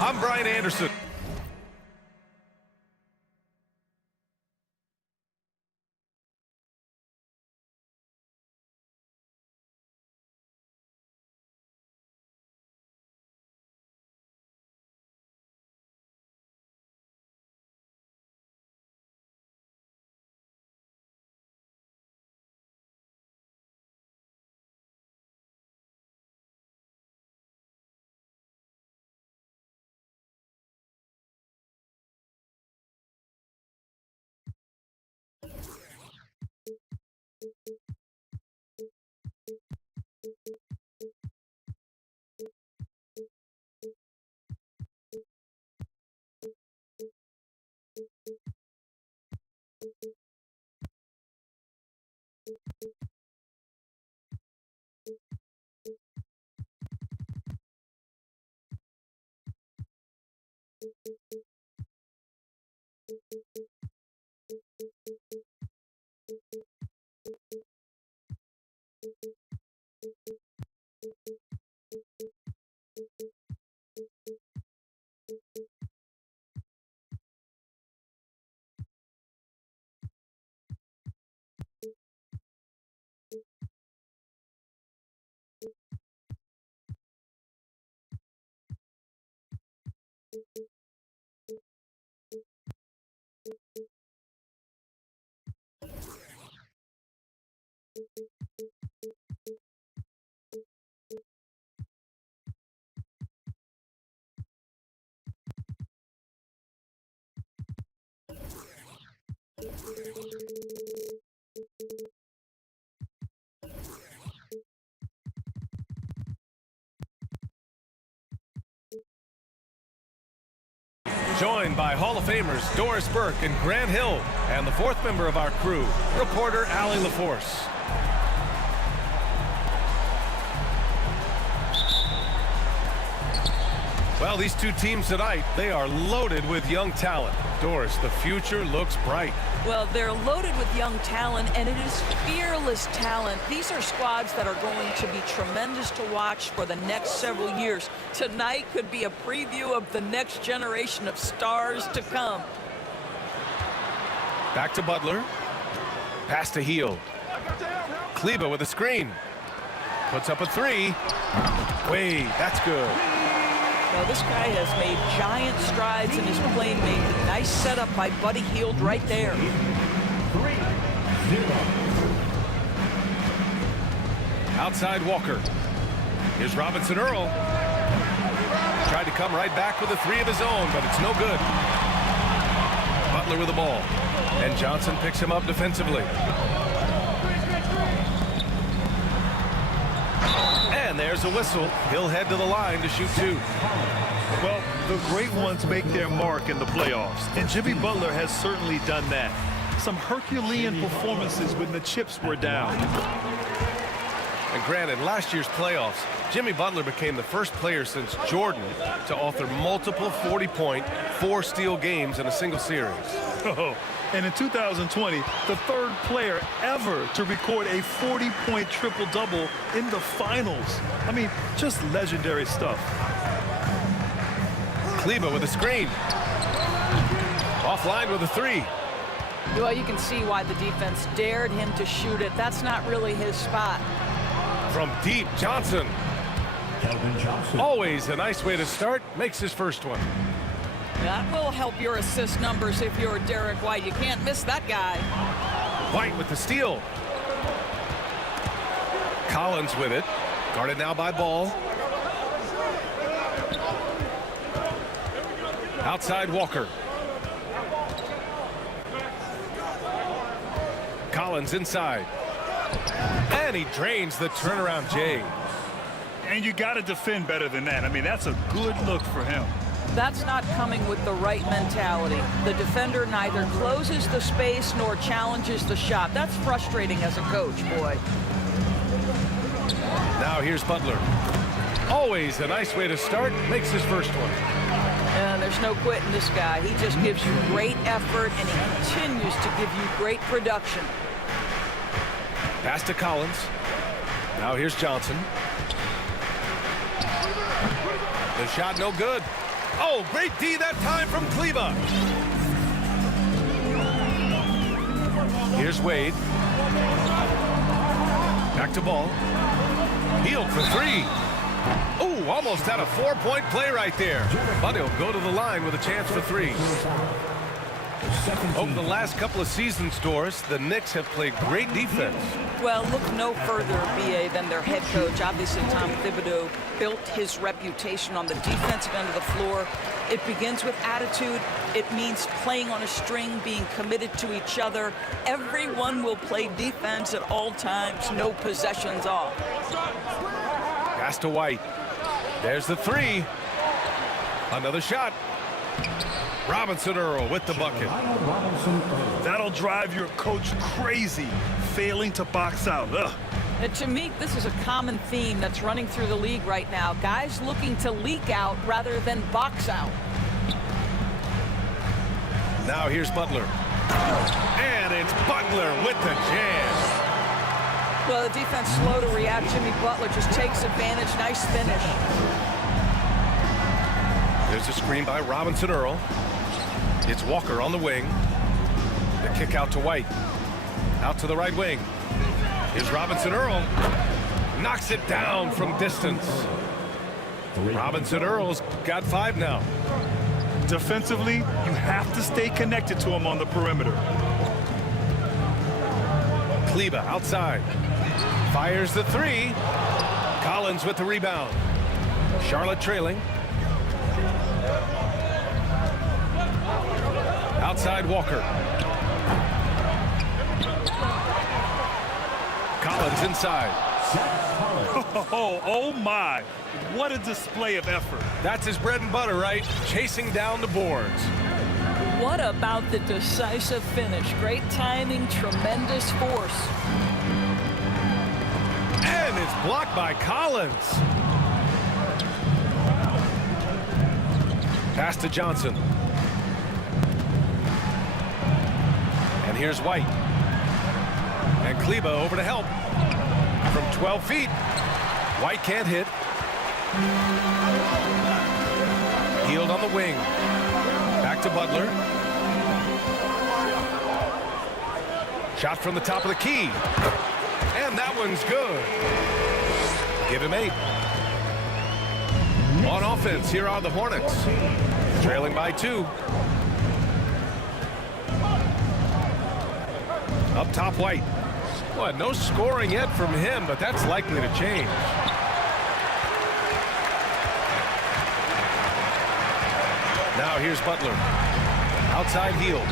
I'm Brian Anderson. Joined by Hall of Famers Doris Burke and Grant Hill, and the fourth member of our crew, reporter Allie LaForce. Well, these two teams tonight, they are loaded with young talent. Doris, the future looks bright. Well, they're loaded with young talent, and it is fearless talent. These are squads that are going to be tremendous to watch for the next several years. Tonight could be a preview of the next generation of stars to come. Back to Butler. Pass to Heel. Kleba with a screen. Puts up a three. Wait, that's good. Well, this guy has made giant strides in his playmaking. Nice setup by Buddy Hield right there. 3-0. Outside Walker. Here's Robinson Earl. Tried to come right back with a three of his own, but it's no good. Butler with the ball. And Johnson picks him up defensively. And there's a whistle. He'll head to the line to shoot two. Well, the great ones make their mark in the playoffs, and Jimmy Butler has certainly done that. Some Herculean performances when the chips were down. And granted, last year's playoffs, Jimmy Butler became the first player since Jordan to author multiple 40-point, 4-steal games in a single series. Oh, And in 2020, the third player ever to record a 40-point triple-double in the finals. I mean, just legendary stuff. Kleba with a screen. Offline with a three. Well, you can see why the defense dared him to shoot it. That's not really his spot. From deep, Johnson. Always a nice way to start. Makes his first one. That will help your assist numbers if you're Derek White. You can't miss that guy. White with the steal. Collins with it. Guarded now by Ball. Outside Walker. Collins inside. And he drains the turnaround J. And you got to defend better than that. I mean, that's a good look for him. That's not coming with the right mentality. The defender neither closes the space nor challenges the shot. That's frustrating as a coach, boy. Now here's Butler. Always a nice way to start. Makes his first one. And there's no quitting this guy. He just gives you great effort, and he continues to give you great production. Pass to Collins. Now here's Johnson. The shot no good. Oh, great D that time from Kleba. Here's Wade. Back to Ball. Healed for three. Oh, almost had a four-point play right there. But he'll go to the line with a chance for three. Over the last couple of seasons, Doris, the Knicks have played great defense. Well, look no further, B.A., than their head coach. Obviously, Tom Thibodeau built his reputation on the defensive end of the floor. It begins with attitude. It means playing on a string, being committed to each other. Everyone will play defense at all times, no possessions off. Pass to White. There's the three. Another shot. Robinson Earl with the bucket. That'll drive your coach crazy, failing to box out. Ugh. And to me, this is a common theme that's running through the league right now. Guys looking to leak out rather than box out. Now here's Butler. And it's Butler with the jam. Well, the defense slow to react. Jimmy Butler just takes advantage. Nice finish. There's a screen by Robinson Earl. It's Walker on the wing. The kick out to White. Out to the right wing. Here's Robinson Earl. Knocks it down from distance. Robinson Earl's got 5 now. Defensively, you have to stay connected to him on the perimeter. Kleba outside. Fires the three. Collins with the rebound. Charlotte trailing. Outside Walker. Collins inside. Oh my. What a display of effort. That's his bread and butter, right? Chasing down the boards. What about the decisive finish? Great timing, tremendous force. And it's blocked by Collins. Pass to Johnson. And here's White. And Kleba over to help. From 12 feet. White can't hit. Healed on the wing. Back to Butler. Shot from the top of the key. And that one's good. Give him 8. On offense, here are the Hornets. Trailing by 2. Up top, White. Well, no scoring yet from him, but that's likely to change. Now here's Butler. Outside Hield.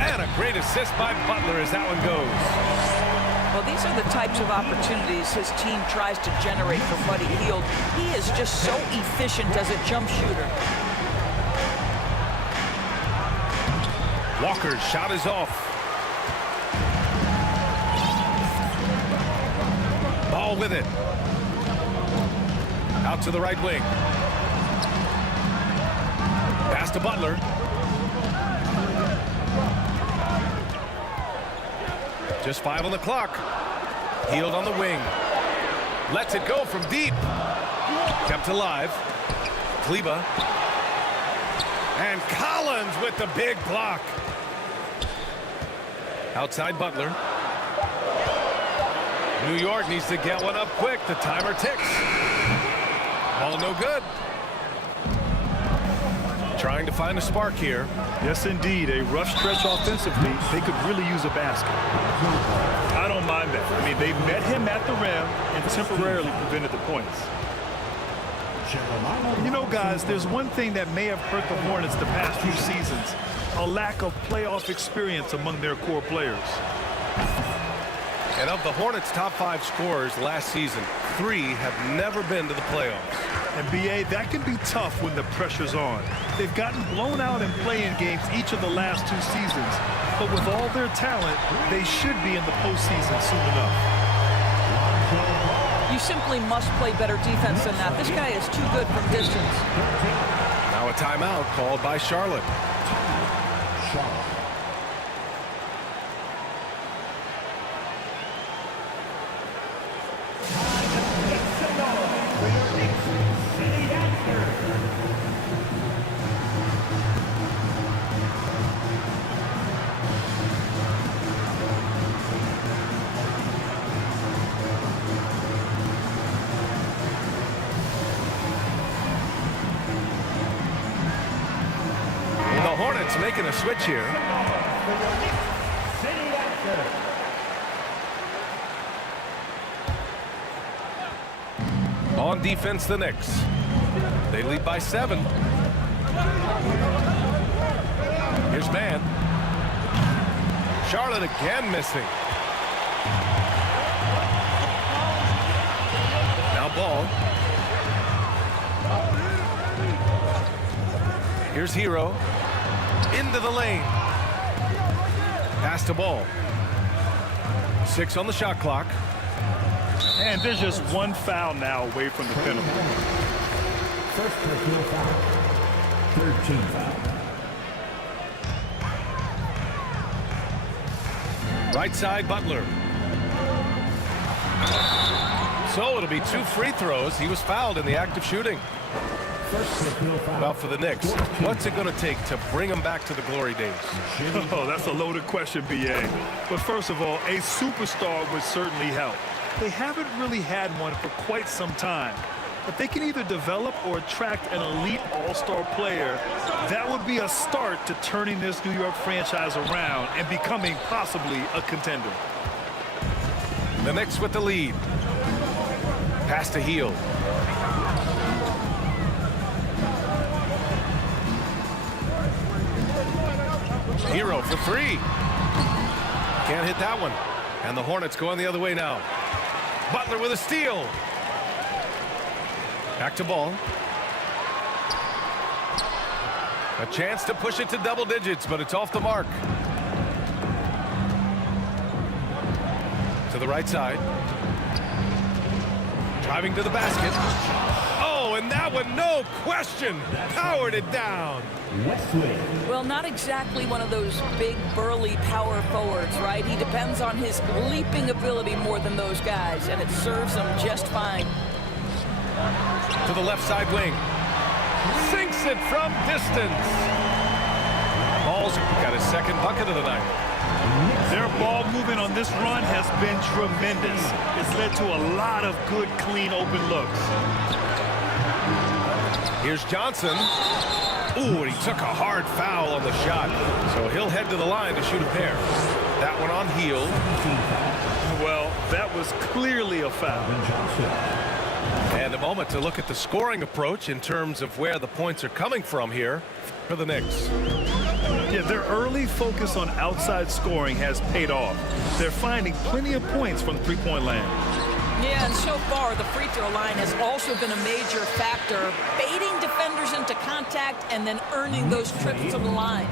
And a great assist by Butler as that one goes. Well, these are the types of opportunities his team tries to generate for Buddy Hield. He is just so efficient as a jump shooter. Walker's shot is off. Ball with it. Out to the right wing. Pass to Butler. Just 5 on the clock. Healed on the wing. Lets it go from deep. Kept alive. Kleba. And Collins with the big block. Outside Butler. New York needs to get one up quick. The timer ticks. Ball no good. Trying to find a spark here. Yes, indeed. A rough stretch offensively. They could really use a basket. I don't mind that. I mean, they met him at the rim and temporarily prevented the points. You know, guys, there's one thing that may have hurt the Hornets the past few seasons. A lack of playoff experience among their core players. And of the Hornets' top 5 scorers last season, 3 have never been to the playoffs. And B.A., that can be tough when the pressure's on. They've gotten blown out in play-in games each of the last 2 seasons. But with all their talent, they should be in the postseason soon enough. You simply must play better defense than that. This guy is too good from distance. Now a timeout called by Charlotte. The Hornets making a switch here. On defense, the Knicks. They lead by 7. Here's man. Charlotte again missing. Now ball. Here's Hero. Into the lane. Pass to ball. 6 on the shot clock. And there's just one foul now away from the penalty. First personal foul. 13 foul. Right side, Butler. So it'll be 2 free throws. He was fouled in the act of shooting. Well, for the Knicks, what's it going to take to bring them back to the glory days? Oh, that's a loaded question, B.A. But first of all, a superstar would certainly help. They haven't really had one for quite some time. If they can either develop or attract an elite all-star player, that would be a start to turning this New York franchise around and becoming possibly a contender. The Knicks with the lead. Pass to Heel. Hero for 3. Can't hit that one. And the Hornets going the other way now. Butler with a steal. Back to ball. A chance to push it to double digits, but it's off the mark. To the right side. Driving to the basket. Oh, and that one, no question, powered it down. Well, not exactly one of those big, burly power forwards, right? He depends on his leaping ability more than those guys, and it serves him just fine. To the left side wing. Sinks it from distance. Ball's got his second bucket of the night. Their ball movement on this run has been tremendous. It's led to a lot of good, clean, open looks. Here's Johnson. Ooh, and he took a hard foul on the shot. So he'll head to the line to shoot a pair. That one on Heel. Well, that was clearly a foul. And a moment to look at the scoring approach in terms of where the points are coming from here for the Knicks. Yeah, their early focus on outside scoring has paid off. They're finding plenty of points from three-point land. Yeah, and so far, the free throw line has also been a major factor, baiting defenders into contact and then earning those trips to the line.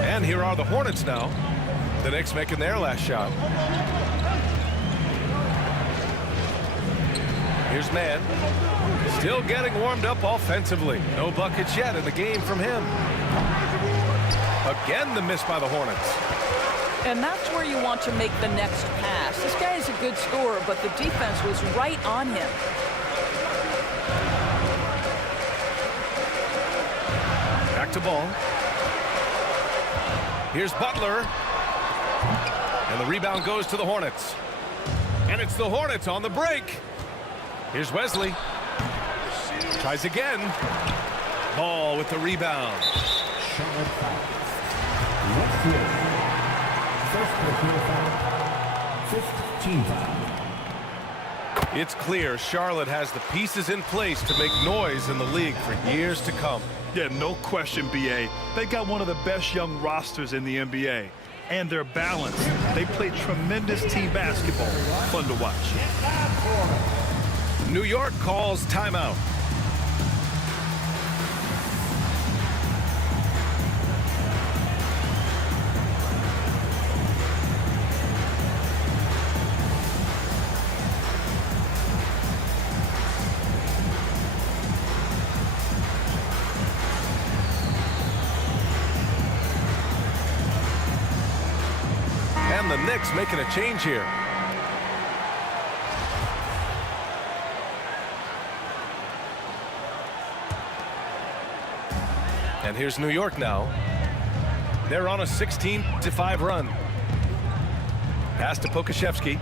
And here are the Hornets now. The Knicks making their last shot. Here's Mann. Still getting warmed up offensively. No buckets yet in the game from him. Again, the miss by the Hornets. And that's where you want to make the next pass. This guy is a good scorer, but the defense was right on him. Back to ball. Here's Butler. And the rebound goes to the Hornets. And it's the Hornets on the break. Here's Wesley. Tries again. Ball with the rebound. Charlotte foul. Westwood. First personal foul. Fifth team foul. It's clear Charlotte has the pieces in place to make noise in the league for years to come. Yeah, no question, BA. They got one of the best young rosters in the NBA. And they're balanced. They play tremendous team basketball. Fun to watch. New York calls timeout. And the Knicks making a change here. And here's New York now. They're on a 16-5 run. Pass to Pokashevsky.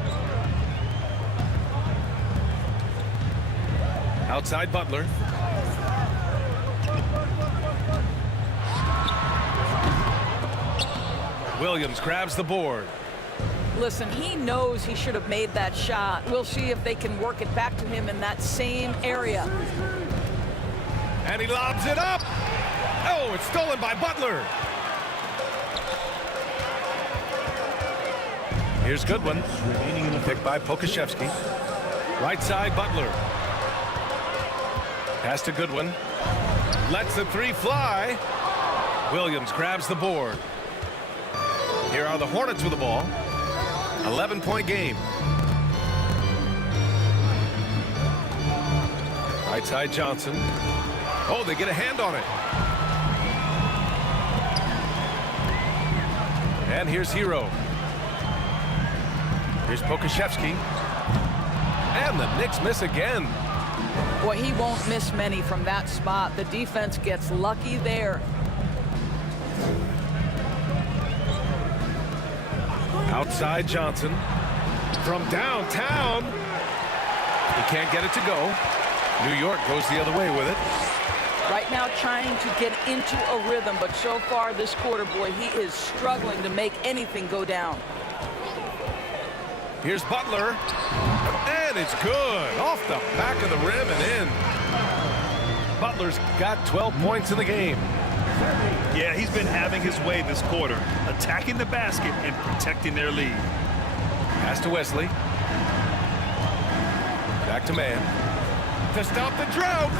Outside Butler. Williams grabs the board. Listen, he knows he should have made that shot. We'll see if they can work it back to him in that same area. And he lobs it up. Oh, it's stolen by Butler. Here's Goodwin. Picked by Pokashevsky. Right side, Butler. Pass to Goodwin. Lets the three fly. Williams grabs the board. Here are the Hornets with the ball. 11-point game. Right side, Johnson. Oh, they get a hand on it. And here's Hero. Here's Pokashevsky. And the Knicks miss again. Boy, he won't miss many from that spot. The defense gets lucky there. Outside Johnson. From downtown. He can't get it to go. New York goes the other way with it. Right now trying to get into a rhythm, but so far this quarter, boy, he is struggling to make anything go down. Here's Butler. And it's good. Off the back of the rim and in. Butler's got 12 points in the game. Yeah, he's been having his way this quarter, attacking the basket and protecting their lead. Pass to Wesley. Back to Man. To stop the drought.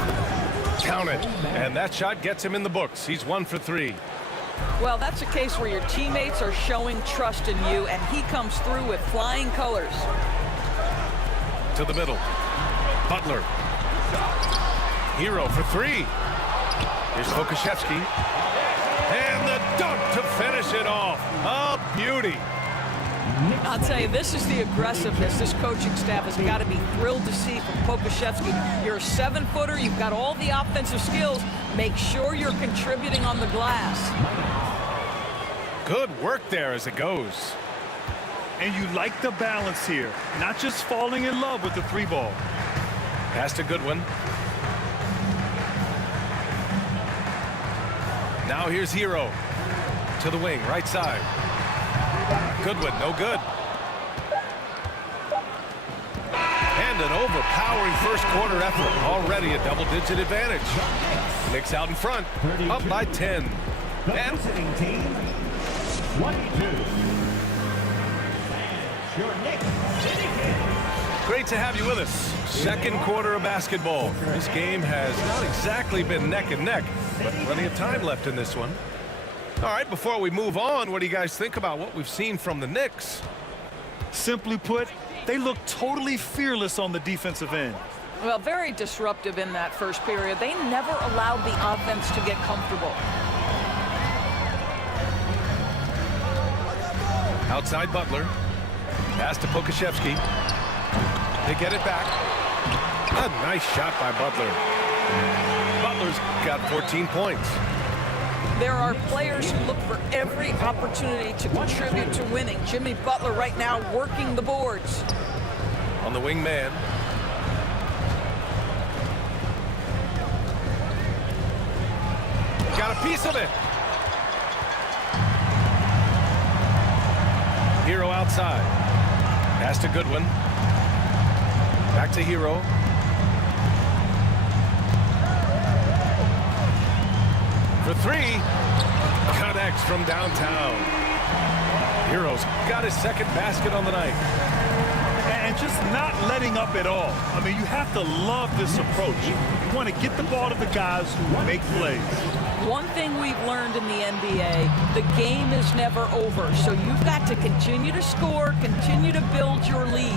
Count it. And that shot gets him in the books. He's 1 for 3. Well, that's a case where your teammates are showing trust in you, and he comes through with flying colors. To the middle. Butler. Hero for 3. Here's Pokashevsky. And the dunk to finish it off. A beauty. I'll tell you, this is the aggressiveness this coaching staff has got to be thrilled to see from Pokashevsky. You're a 7-footer. You've got all the offensive skills. Make sure you're contributing on the glass. Good work there as it goes. And you like the balance here, not just falling in love with the 3-ball. Pass to Goodwin. Now here's Hero. To the wing, right side. Goodwin, no good. And an overpowering first quarter effort. Already a double-digit advantage. Knicks out in front, up by 10. And Visiting team, 22. Your Knicks. great to have you with us. Second quarter of basketball. This game has not exactly been neck and neck, but plenty of time left in this one. All right, before we move on, what do you guys think about what we've seen from the Knicks? Simply put, they look totally fearless on the defensive end. Well, very disruptive in that first period. They never allowed the offense to get comfortable. Outside Butler. Pass to Pokashevsky. They get it back. A nice shot by Butler. Butler's got 14 points. There are players who look for every opportunity to contribute to winning. Jimmy Butler right now working the boards. On the wing man. Got a piece of it. Hero outside. Pass to Goodwin. Back to Hero. For three. Connects from downtown. Hero's got his second basket on the night. And just not letting up at all. I mean, you have to love this approach. You want to get the ball to the guys who make plays. One thing we've learned in the NBA, the game is never over. So you've got to continue to score, continue to build your lead.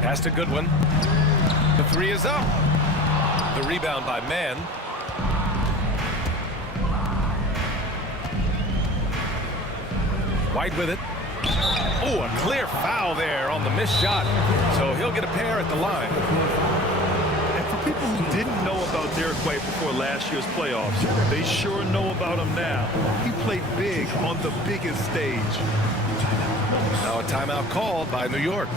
Pass to Goodwin. The three is up. The rebound by Mann. White with it. Oh, a clear foul there on the missed shot. So he'll get a pair at the line. And for people who didn't know about Derek White before last year's playoffs, they sure know about him now. He played big on the biggest stage. Now a timeout called by New York.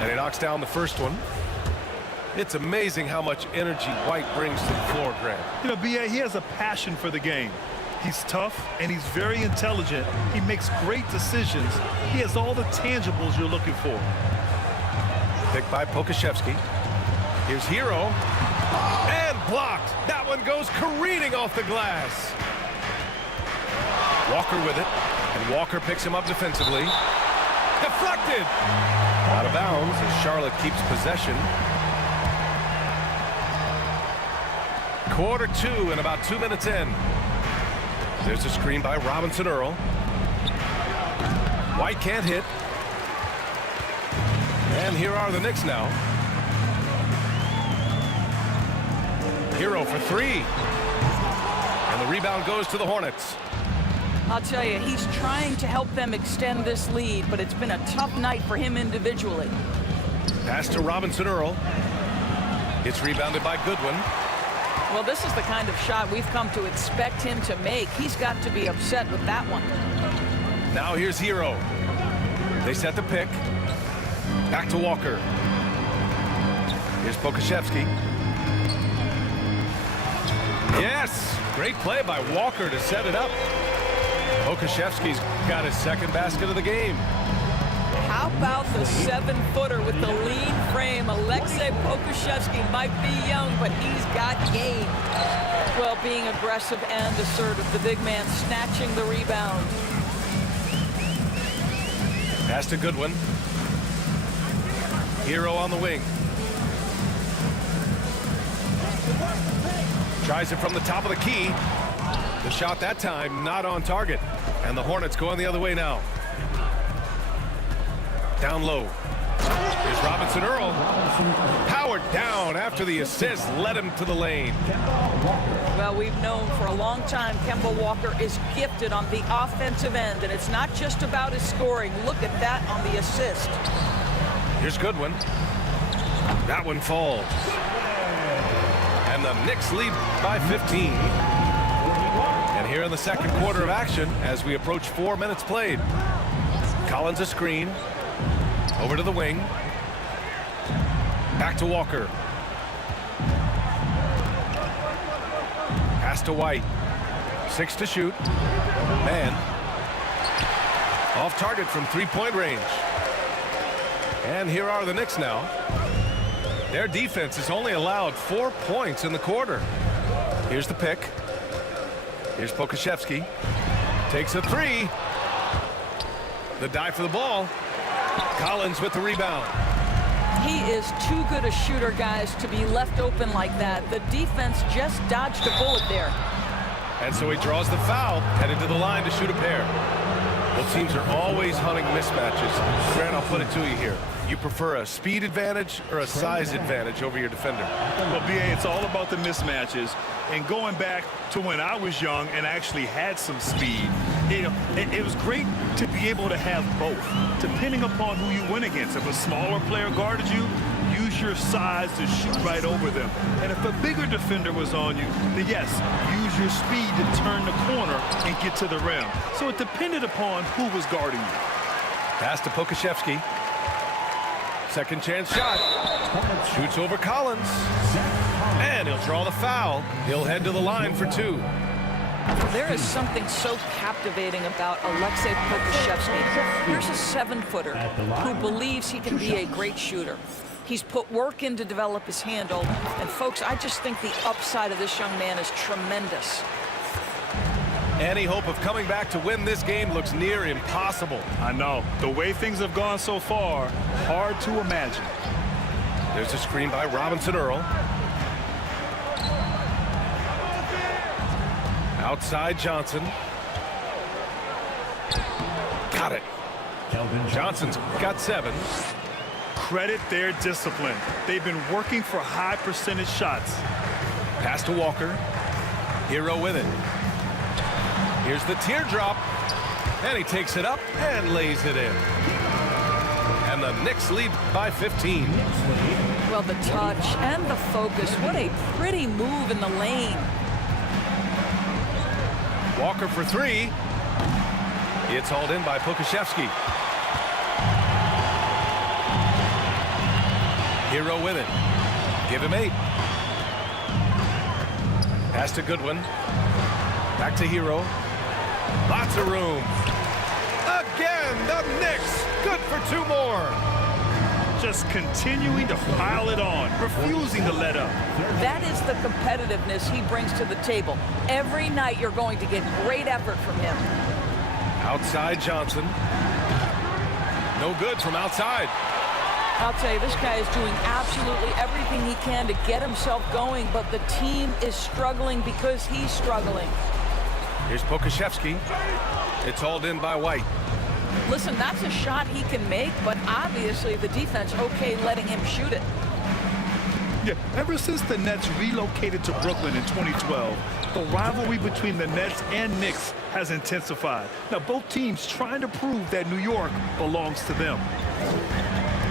And he knocks down the first one. It's amazing how much energy White brings to the floor, Grant. You know, B.A., he has a passion for the game. He's tough, and he's very intelligent. He makes great decisions. He has all the tangibles you're looking for. Picked by Pokashevsky. Here's Hero. And blocked. That one goes careening off the glass. Walker with it. And Walker picks him up defensively. Deflected. Out of bounds as Charlotte keeps possession. Quarter two and about 2 minutes in. There's a screen by Robinson Earl. White can't hit. And here are the Knicks now. Hero for three. And the rebound goes to the Hornets. I'll tell you, he's trying to help them extend this lead, but it's been a tough night for him individually. Pass to Robinson Earl. It's rebounded by Goodwin. Well, this is the kind of shot we've come to expect him to make. He's got to be upset with that one. Now here's Hero. They set the pick. Back to Walker. Here's Pokashevsky. Yes! Great play by Walker to set it up. Pokashevsky's got his second basket of the game. How about the 7-footer with the lean frame? Alexei Pokashevsky might be young, but he's got game. Well, being aggressive and assertive, the big man snatching the rebound. Pass to Goodwin. Hero on the wing. Tries it from the top of the key. The shot that time not on target. And the Hornets going the other way now. Down low. Here's Robinson Earl. Powered down after the assist led him to the lane. Well, we've known for a long time Kemba Walker is gifted on the offensive end, and it's not just about his scoring. Look at that on the assist. Here's Goodwin. That one falls. And the Knicks lead by 15. And here in the second quarter of action, as we approach 4 minutes played. Collins a screen. Over to the wing. Back to Walker. Pass to White. 6 to shoot. Man. Off target from three-point range. And here are the Knicks now. Their defense has only allowed 4 points in the quarter. Here's the pick. Here's Pokashevsky. Takes a three. The dive for the ball. Collins with the rebound. He is too good a shooter, guys, to be left open like that. The defense just dodged a bullet there. And so he draws the foul, headed to the line to shoot a pair. Well, teams are always hunting mismatches. Grant, I'll put it to you here. You prefer a speed advantage or a size advantage over your defender? Well, BA, it's all about the mismatches. And going back to when I was young and actually had some speed, it was great to be able to have both, depending upon who you went against. If a smaller player guarded you, use your size to shoot right over them. And if a bigger defender was on you, then yes, use your speed to turn the corner and get to the rim. So it depended upon who was guarding you. Pass to Pokashevsky. Second chance shot. Shoots over Collins. And he'll draw the foul. He'll head to the line for two. There is something so captivating about Alexei Pokashevsky. Here's a 7-footer who believes he can be a great shooter. He's put work in to develop his handle. And, folks, I just think the upside of this young man is tremendous. Any hope of coming back to win this game looks near impossible. I know. The way things have gone so far, hard to imagine. There's a screen by Robinson Earl. Outside Johnson. Got it. Johnson's got 7. Credit their discipline. They've been working for high percentage shots. Pass to Walker. Hero with it. Here's the teardrop. And he takes it up and lays it in. And the Knicks lead by 15. Well, the touch and the focus. What a pretty move in the lane. Walker for 3. It's hauled in by Pokashevsky. Hero with it. Give him 8. Pass to Goodwin. Back to Hero. Lots of room. Again, the Knicks. Good for 2 more. Just continuing to pile it on, refusing to let up. That is the competitiveness he brings to the table. Every night you're going to get great effort from him. Outside Johnson. No good from outside. I'll tell you, this guy is doing absolutely everything he can to get himself going, but the team is struggling because he's struggling. Here's Pokashevsky. It's hauled in by White. Listen, that's a shot he can make, but obviously the defense okay letting him shoot it. Yeah, ever since the Nets relocated to Brooklyn in 2012, the rivalry between the Nets and Knicks has intensified. Now, both teams trying to prove that New York belongs to them.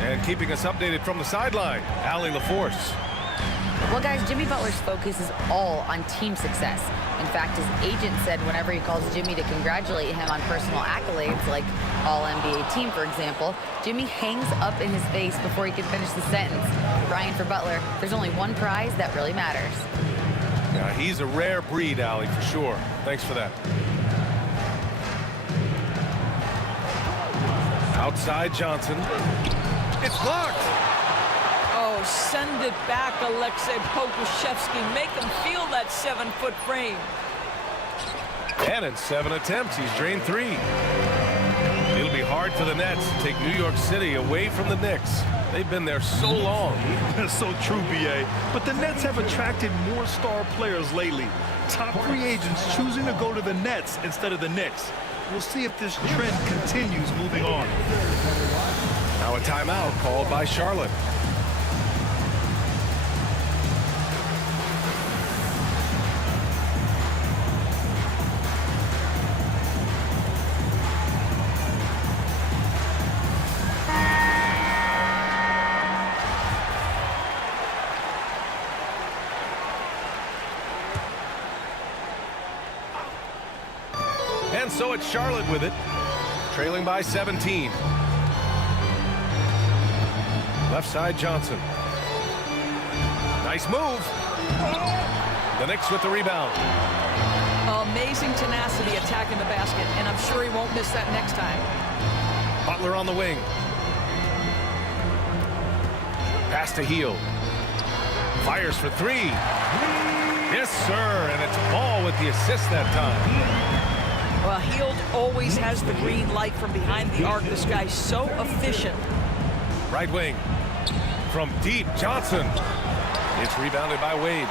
And keeping us updated from the sideline, Allie LaForce. Well, guys, Jimmy Butler's focus is all on team success. In fact, his agent said whenever he calls Jimmy to congratulate him on personal accolades, like All-NBA team, for example, Jimmy hangs up in his face before he can finish the sentence. Brian, for Butler, there's only one prize that really matters. Yeah, he's a rare breed, Allie, for sure. Thanks for that. Outside Johnson. It's blocked. Oh, send it back, Alexei Pokashevsky. Make him feel that 7-foot frame. And in 7 attempts, he's drained 3. It'll be hard for the Nets to take New York City away from the Knicks. They've been there so long. That's so true, BA. But the Nets have attracted more star players lately. Top free agents choosing to go to the Nets instead of the Knicks. We'll see if this trend continues moving on. Now a timeout called by Charlotte. And so it's Charlotte with it, trailing by 17. Left side Johnson. Nice move. The Knicks with the rebound. Amazing tenacity attacking the basket, and I'm sure he won't miss that next time. Butler on the wing. Pass to Heel. Fires for 3. Yes, sir, and it's Ball with the assist that time. Well, Hield always has the green light from behind the arc. This guy's so efficient. Right wing. From deep, Johnson. It's rebounded by Wade.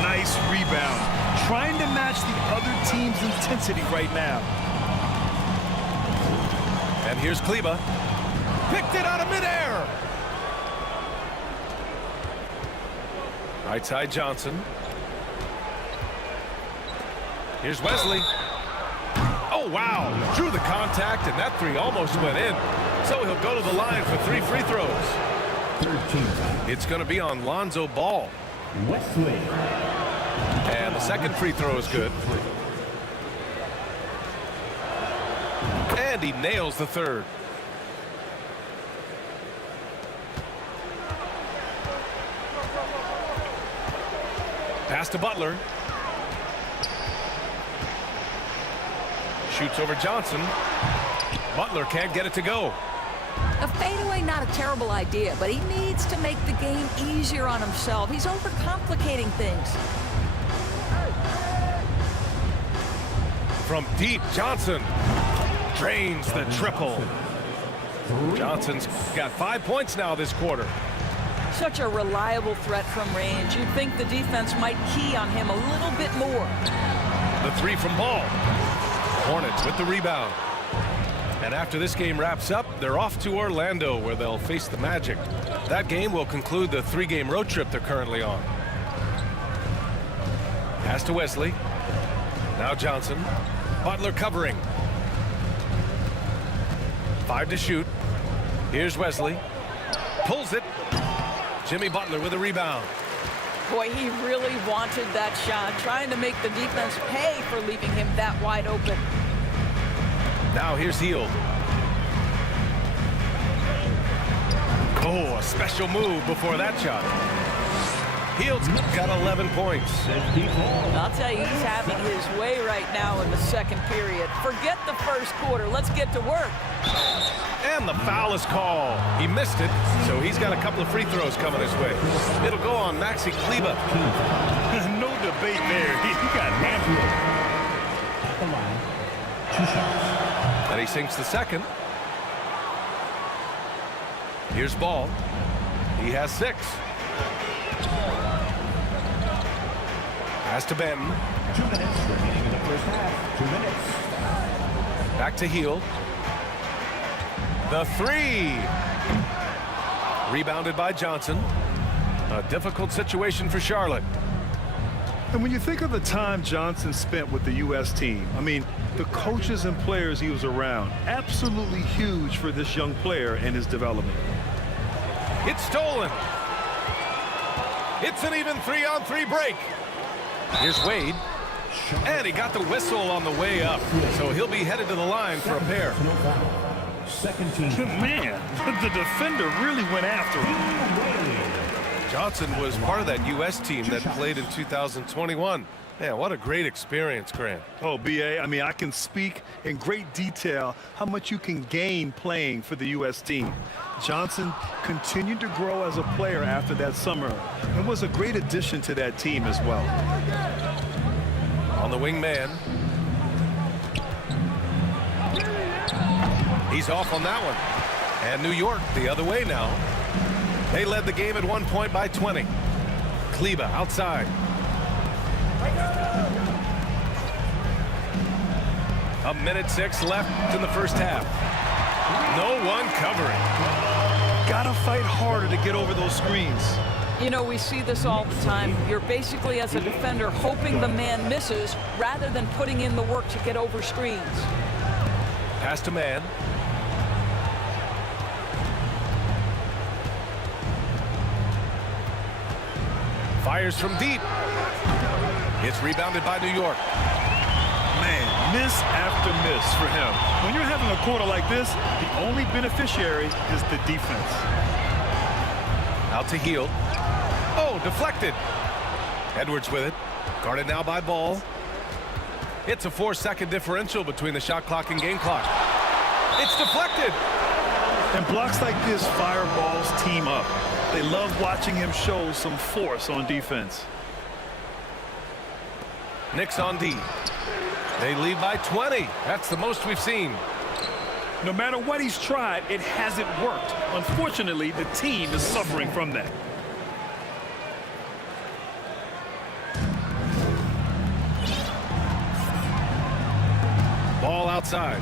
Nice rebound. Trying to match the other team's intensity right now. And here's Kleba. Picked it out of midair. Right side Johnson. Here's Wesley. Oh, wow. Drew the contact, and that three almost went in. So he'll go to the line for 3 free throws. 13 foul. It's going to be on Lonzo Ball. Wesley. And the second free throw is good. And he nails the third. Pass to Butler. Shoots over Johnson. Butler can't get it to go. A fadeaway, not a terrible idea, but he needs to make the game easier on himself. He's overcomplicating things. From deep, Johnson drains the triple. Johnson's got 5 points now this quarter. Such a reliable threat from range. You'd think the defense might key on him a little bit more. The three from Ball. Hornets with the rebound. And after this game wraps up, they're off to Orlando, where they'll face the Magic. That game will conclude the 3-game road trip they're currently on. Pass to Wesley. Now Johnson. Butler covering. 5 to shoot. Here's Wesley. Pulls it. Jimmy Butler with a rebound. Boy, he really wanted that shot, trying to make the defense pay for leaving him that wide open. Now here's Hield. Oh, a special move before that shot. Hield's got 11 points. I'll tell you, he's having his way right now in the second period. Forget the first quarter. Let's get to work. And the foul is called. He missed it, so he's got a couple of free throws coming his way. It'll go on Maxi Kleba. No debate there. He got hammered. At the line. 2 shots. And he sinks the second. Here's Ball. He has 6. Pass to Benton. 2 minutes remaining in the first half. 2 minutes. Back to Hield. The 3. Rebounded by Johnson. A difficult situation for Charlotte. And when you think of the time Johnson spent with the U.S. team, I mean, the coaches and players he was around, absolutely huge for this young player and his development. It's stolen. It's an even 3-on-3 break. Here's Wade. And he got the whistle on the way up. So he'll be headed to the line for a pair. No foul. Second team. Man, the defender really went after him. Johnson was part of that U.S. team that played in 2021. Man, what a great experience, Grant. Oh, B.A., I mean, I can speak in great detail how much you can gain playing for the U.S. team. Johnson continued to grow as a player after that summer and was a great addition to that team as well. On the wing man. He's off on that one. And New York the other way now. They led the game at one point by 20. Kleba outside. A minute 6 left in the first half. No one covering. Gotta fight harder to get over those screens. You know, we see this all the time. You're basically, as a defender, hoping the man misses rather than putting in the work to get over screens. Pass to man. Fires from deep. It's rebounded by New York. Man, miss after miss for him. When you're having a quarter like this, the only beneficiary is the defense. Out to Hield. Oh, deflected. Edwards with it. Guarded now by Ball. It's a 4-second differential between the shot clock and game clock. It's deflected. And blocks like this fire Ball's team up. They love watching him show some force on defense. Knicks on D. They lead by 20. That's the most we've seen. No matter what he's tried, it hasn't worked. Unfortunately, the team is suffering from that. Ball outside.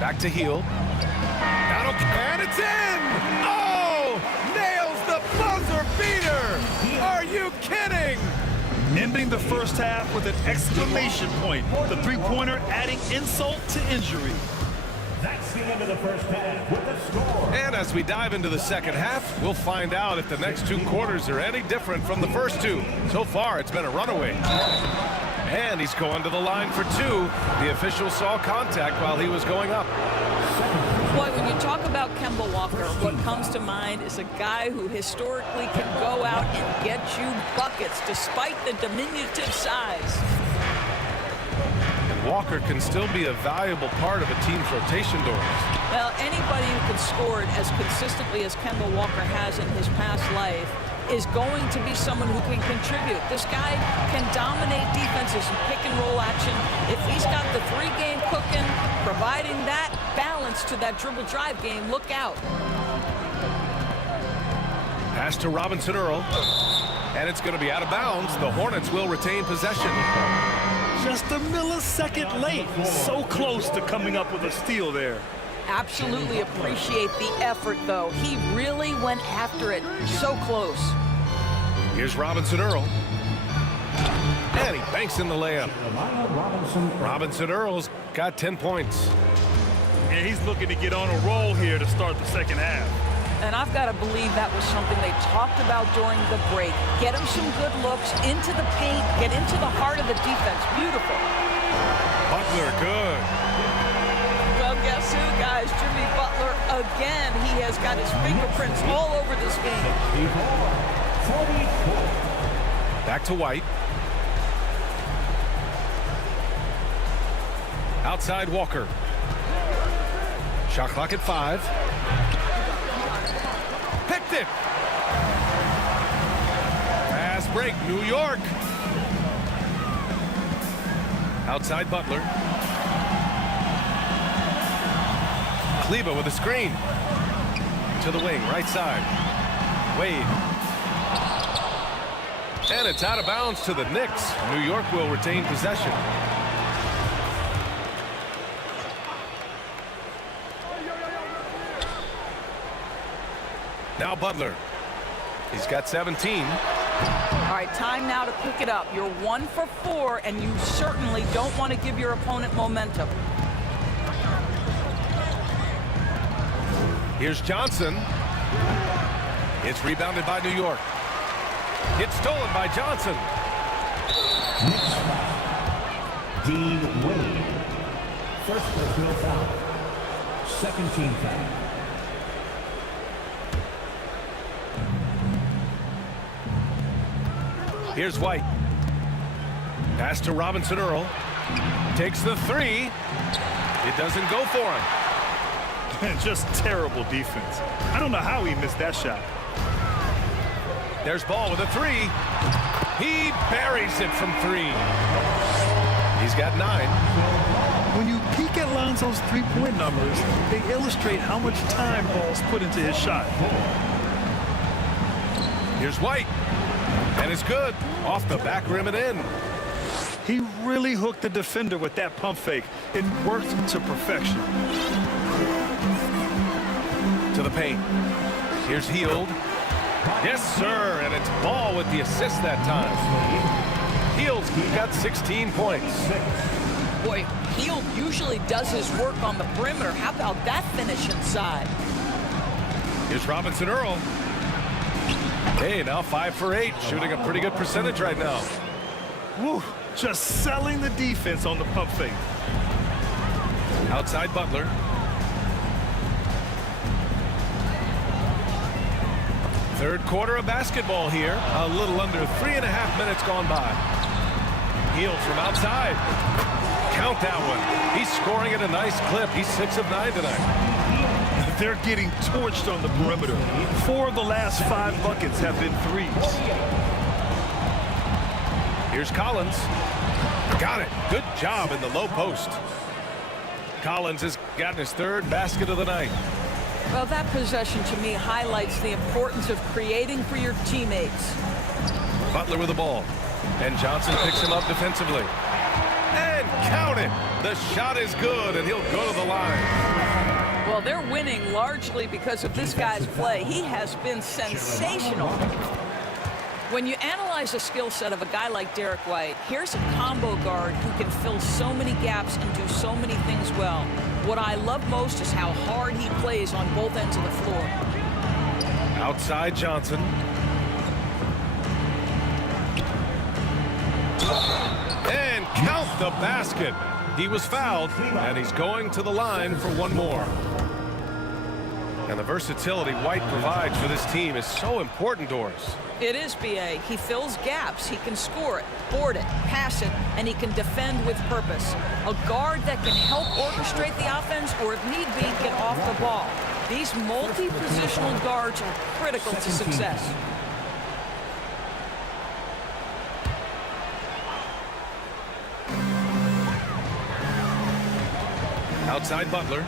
Back to Heel. And it's in! Oh! Nails the buzzer beater! Are you kidding? Ending the first half with an exclamation point. The three-pointer adding insult to injury. That's the end of the first half with the score. And as we dive into the second half, we'll find out if the next two quarters are any different from the first two. So far, it's been a runaway. And he's going to the line for two. The official saw contact while he was going up. Boy, when you talk about Kemba Walker, what comes to mind is a guy who historically can go out and get you buckets despite the diminutive size. And Walker can still be a valuable part of a team's rotation doors. Well, anybody who can score it as consistently as Kemba Walker has in his past life is going to be someone who can contribute. This guy can dominate defenses and pick and roll action. If he's got the three-game cooking, providing that balance to that dribble drive game, look out. Pass to Robinson Earl. And it's going to be out of bounds. The Hornets will retain possession. Just a millisecond late. So close to coming up with a steal there. Absolutely appreciate the effort, though. He really went after it. So close. Here's Robinson Earl. And he banks in the layup. Robinson Earl's got 10 points. And he's looking to get on a roll here to start the second half. And I've got to believe that was something they talked about during the break. Get him some good looks into the paint, get into the heart of the defense. Beautiful. Butler, good. Well, guess who, guys? Jimmy Butler again. He has got his fingerprints all over this game. Back to White. Outside Walker. Shot clock at 5. Picked it. Fast break, New York. Outside Butler. Kleba with a screen. To the wing, right side. Wade. And it's out of bounds to the Knicks. New York will retain possession. Now Butler. He's got 17. All right, time now to pick it up. You're 1 for 4, and you certainly don't want to give your opponent momentum. Here's Johnson. It's rebounded by New York. It's stolen by Johnson. Knicks foul. Dean Wade. First personal foul. Second team foul. Here's White. Pass to Robinson Earl. Takes the 3. It doesn't go for him. Just terrible defense. I don't know how he missed that shot. There's Ball with a 3. He buries it from 3. He's got 9. When you peek at Lonzo's three-point numbers, they illustrate how much time Ball's put into his shot. Here's White. And it's good. Off the back rim and in. He really hooked the defender with that pump fake. It worked to perfection. To the paint. Here's Hield. Yes, sir. And it's Ball with the assist that time. Hield's got 16 points. Boy, Hield usually does his work on the perimeter. How about that finish inside? Here's Robinson Earl. Hey, now 5 for 8. Shooting a pretty good percentage right now. Woo, just selling the defense on the pump fake. Outside Butler. Third quarter of basketball here. A little under 3.5 minutes gone by. Hield from outside. Count that one. He's scoring at a nice clip. He's 6 of 9 tonight. They're getting torched on the perimeter. 4 of the last 5 buckets have been threes. Here's Collins. Got it. Good job in the low post. Collins has gotten his third basket of the night. Well, that possession to me highlights the importance of creating for your teammates. Butler with the ball. And Johnson picks him up defensively. And count it. The shot is good, and he'll go to the line. Well, they're winning largely because of this guy's play. He has been sensational. When you analyze the skill set of a guy like Derek White, here's a combo guard who can fill so many gaps and do so many things well. What I love most is how hard he plays on both ends of the floor. Outside Johnson. And count the basket. He was fouled, and he's going to the line for one more. And the versatility White provides for this team is so important, Doris. It is, B.A. He fills gaps. He can score it, board it, pass it, and he can defend with purpose. A guard that can help orchestrate the offense or, if need be, get off the ball. These multi-positional guards are critical to success. Outside Butler.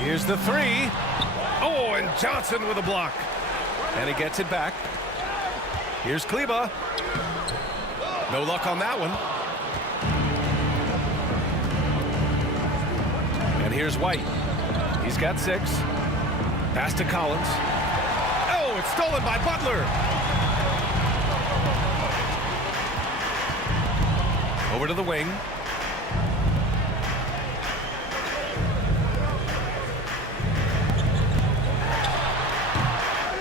Here's the three. Oh, and Johnson with a block. And he gets it back. Here's Kleba. No luck on that one. And here's White. He's got 6. Pass to Collins. Oh, it's stolen by Butler. Over to the wing.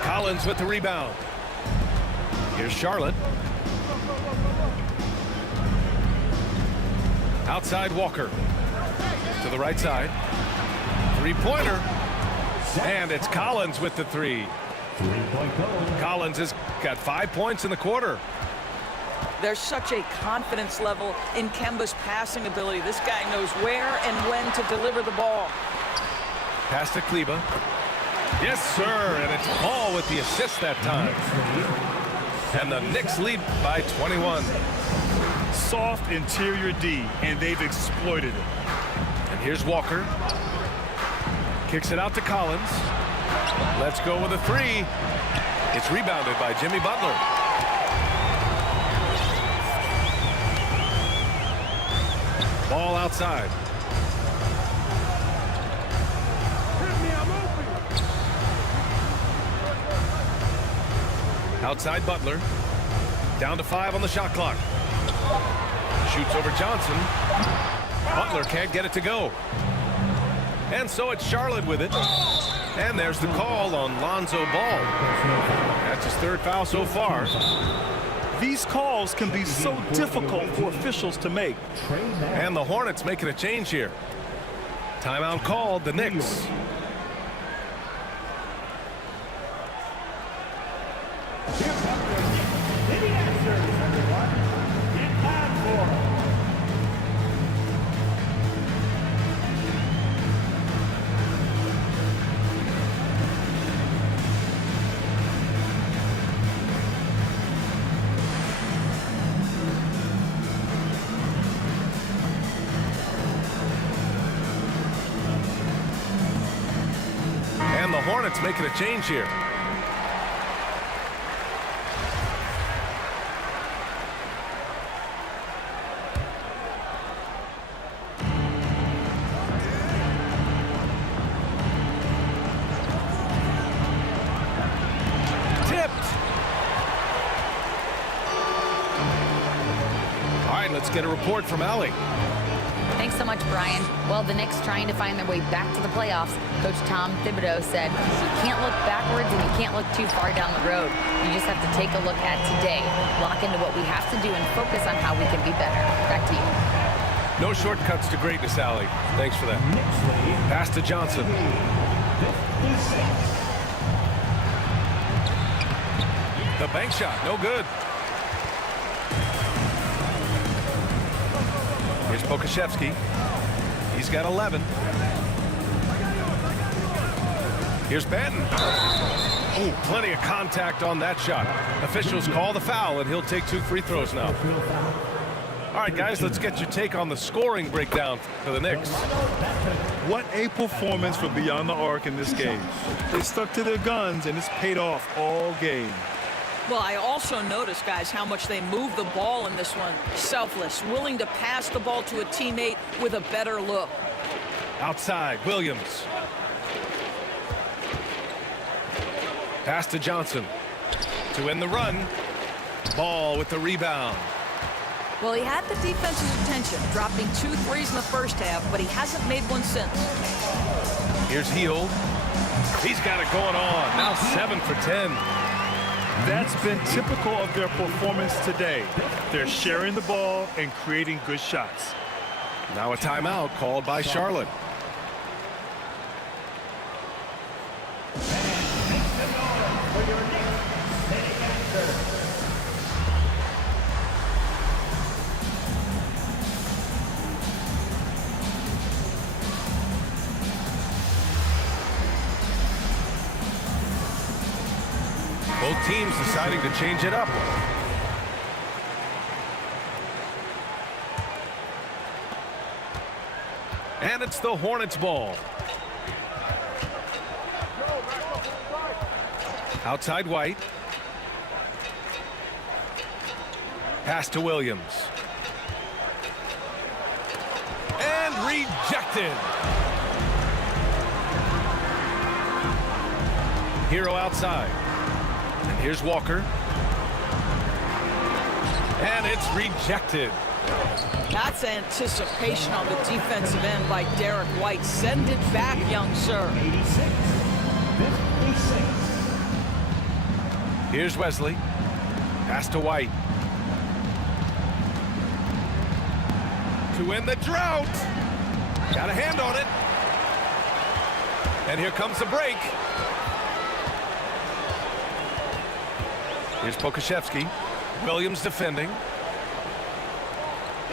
Collins with the rebound. Here's Charlotte. Outside Walker. To the right side. Three-pointer. And it's Collins with the 3. Collins has got 5 points in the quarter. There's such a confidence level in Kemba's passing ability. This guy knows where and when to deliver the ball. Pass to Kleba. Yes, sir, and it's Paul with the assist that time. And the Knicks lead by 21. Soft interior D, and they've exploited it. And here's Walker. Kicks it out to Collins. Let's go with a 3. It's rebounded by Jimmy Butler. Ball outside. Outside Butler. Down to 5 on the shot clock. Shoots over Johnson. Butler can't get it to go. And so it's Charlotte with it. And there's the call on Lonzo Ball. That's his 3rd foul so far. These calls can be so difficult for officials to make. And the Hornets making a change here. Timeout called, the Knicks. And the Hornets making a change here. Let's get a report from Allie. Thanks so much, Brian. Well, the Knicks trying to find their way back to the playoffs. Coach Tom Thibodeau said, you can't look backwards and you can't look too far down the road. You just have to take a look at today, lock into what we have to do, and focus on how we can be better. Back to you. No shortcuts to greatness, Allie. Thanks for that. Pass to Johnson. The bank shot, no good. Here's Pokashevsky. He's got 11. Here's Benton. Ooh, plenty of contact on that shot. Officials call the foul, and he'll take 2 free throws now. All right, guys, let's get your take on the scoring breakdown for the Knicks. What a performance from beyond the arc in this game. They stuck to their guns, and it's paid off all game. Well, I also noticed, guys, how much they moved the ball in this one. Selfless, willing to pass the ball to a teammate with a better look. Outside, Williams. Pass to Johnson. To end the run. Ball with the rebound. Well, he had the defense's attention, dropping 2 threes in the first half, but he hasn't made one since. Here's Hield. He's got it going on. Now 7 for 10. That's been typical of their performance today. They're sharing the ball and creating good shots. Now a timeout called by Charlotte. Both teams deciding to change it up. And it's the Hornets ball. Outside White. Pass to Williams. And rejected. Hero outside. And here's Walker. And it's rejected. That's anticipation on the defensive end by Derek White. Send it back, young sir. 86. Here's Wesley. Pass to White. To end the drought. Got a hand on it. And here comes the break. Here's Pokashevsky. Williams defending.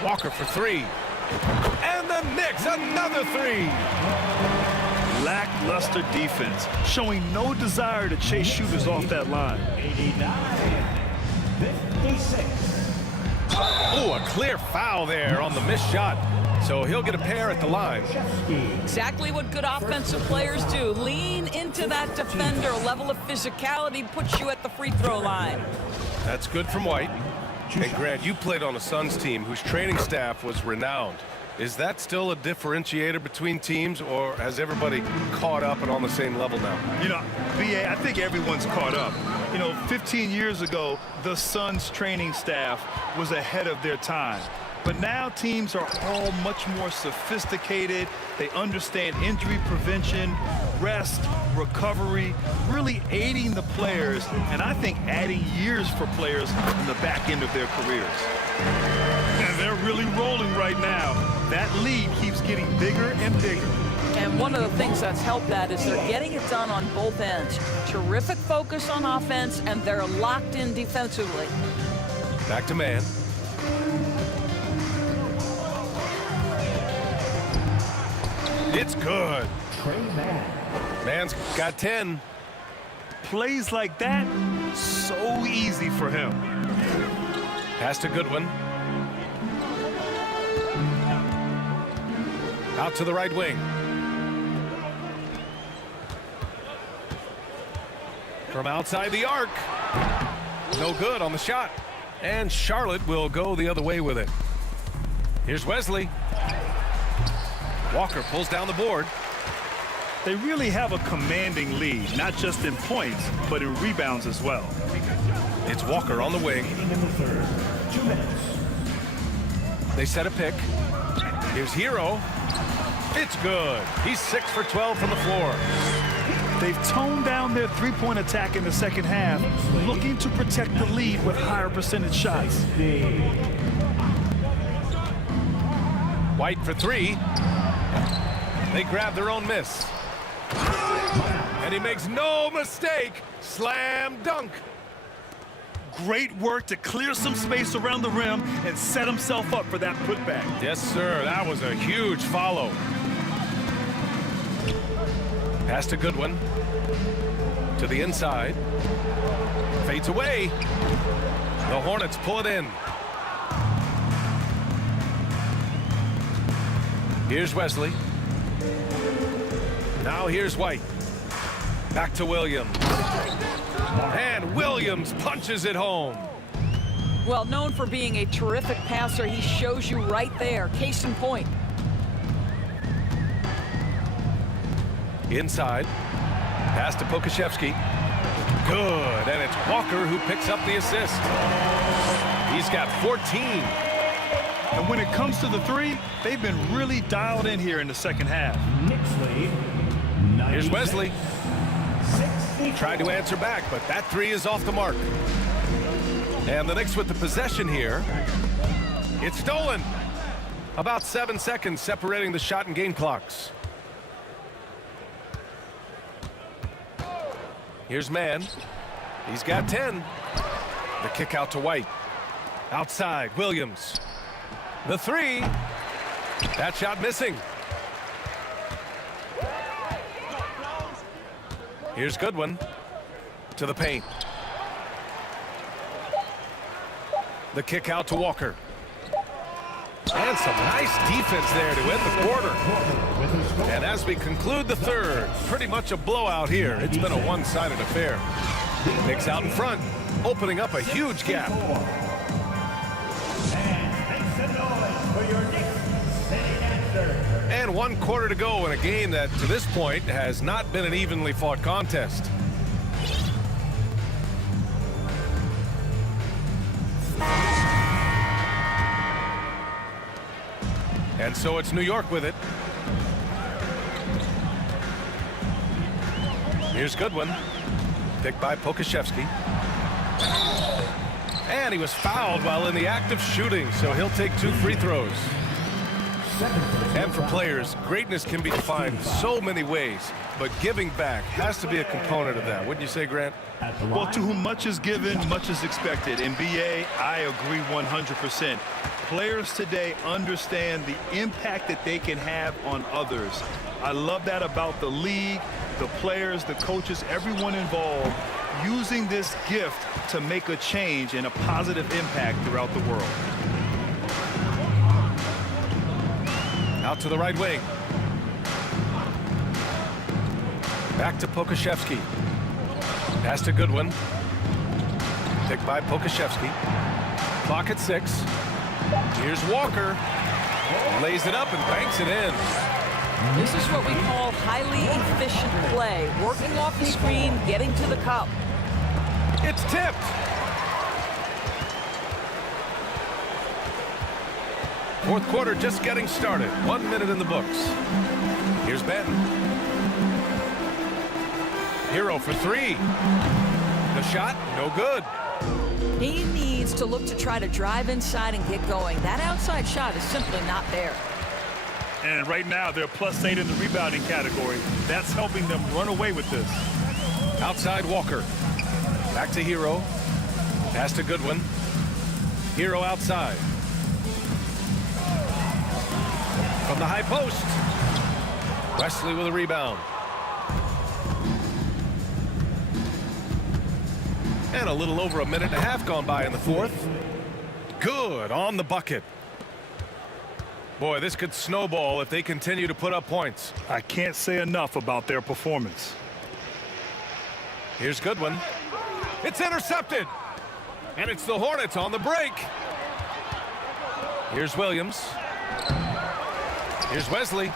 Walker for 3. And the Knicks, another 3. Lackluster defense, showing no desire to chase shooters off that line. 56. Oh, a clear foul there on the missed shot. So he'll get a pair at the line. Exactly what good offensive players do. Lean into that defender. A level of physicality puts you at the free throw line. That's good from White. Hey, Grant, you played on a Suns team whose training staff was renowned. Is that still a differentiator between teams, or has everybody caught up and on the same level now? You know, BA, I think everyone's caught up. You know, 15 years ago, the Suns training staff was ahead of their time. But now teams are all much more sophisticated. They understand injury prevention, rest, recovery, really aiding the players, and I think adding years for players in the back end of their careers. And they're really rolling right now. That lead keeps getting bigger and bigger. And one of the things that's helped that is they're getting it done on both ends. Terrific focus on offense, and they're locked in defensively. Back to man. It's good. Man's got 10. Plays like that, so easy for him. Pass to Goodwin. Out to the right wing. From outside the arc. No good on the shot. And Charlotte will go the other way with it. Here's Wesley. Walker pulls down the board. They really have a commanding lead, not just in points, but in rebounds as well. It's Walker on the wing. In the third, 2 minutes. They set a pick. Here's Hero. It's good. He's 6 for 12 from the floor. They've toned down their three-point attack in the second half, looking to protect the lead with higher percentage shots. White for 3. They grab their own miss. And he makes no mistake. Slam dunk. Great work to clear some space around the rim and set himself up for that putback. Yes, sir. That was a huge follow. Pass to Goodwin. To the inside. Fades away. The Hornets pull it in. Here's Wesley. Now here's White. Back to Williams. And Williams punches it home. Well, known for being a terrific passer, he shows you right there. Case in point. Inside. Pass to Pokashevsky. Good. And it's Walker who picks up the assist. He's got 14. And when it comes to the three, they've been really dialed in here in the second half. Knicks lead. Here's Wesley. He tried to answer back, but that three is off the mark. And the Knicks with the possession here. It's stolen. About 7 seconds separating the shot and game clocks. Here's Mann. He's got 10. The kick out to White. Outside, Williams. The three. That shot missing. Here's Goodwin. To the paint. The kick out to Walker. And some nice defense there to end the quarter. And as we conclude the third, pretty much a blowout here. It's been a one-sided affair. Knicks out in front, opening up a huge gap. And 1 quarter to go in a game that, to this point, has not been an evenly fought contest. And so it's New York with it. Here's Goodwin. Picked by Pokashevsky. And he was fouled while in the act of shooting, so he'll take 2 free throws. And for players, greatness can be defined so many ways, but giving back has to be a component of that. Wouldn't you say, Grant? Well, to whom much is given, much is expected. In BA, I agree 100%. Players today understand the impact that they can have on others. I love that about the league, the players, the coaches, everyone involved, using this gift to make a change and a positive impact throughout the world. Out to the right wing. Back to Pokashevsky. Pass to Goodwin. Picked by Pokashevsky. Clock at 6. Here's Walker. Lays it up and banks it in. This is what we call highly efficient play. Working off the screen, getting to the cup. It's tipped. Fourth quarter just getting started. 1 minute in the books. Here's Benton. Hero for 3. The shot, no good. He needs to look to try to drive inside and get going. That outside shot is simply not there. And right now, they're +8 in the rebounding category. That's helping them run away with this. Outside Walker. Back to Hero. Pass to Goodwin. Hero outside. From the high post. Wesley with a rebound. And a little over a minute and a half gone by in the fourth. Good on the bucket. Boy, this could snowball if they continue to put up points. I can't say enough about their performance. Here's Goodwin. It's intercepted. And it's the Hornets on the break. Here's Williams. Here's Wesley.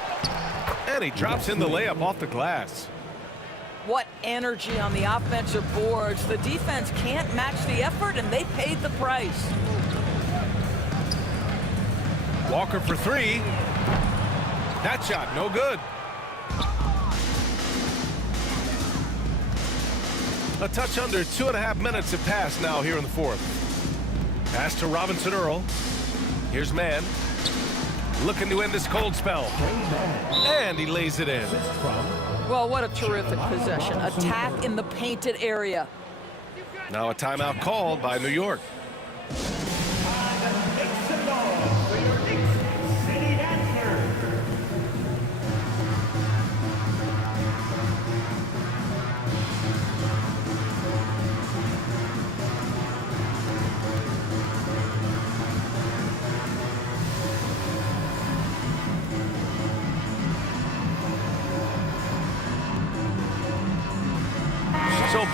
And he drops in the layup off the glass. What energy on the offensive boards. The defense can't match the effort, and they paid the price. Walker for 3. That shot, no good. A touch under 2.5 minutes have passed now here in the fourth. Pass to Robinson Earl. Here's Mann. Looking to end this cold spell. And he lays it in. Well, what a terrific possession. Attack in the painted area. Now a timeout called by New York.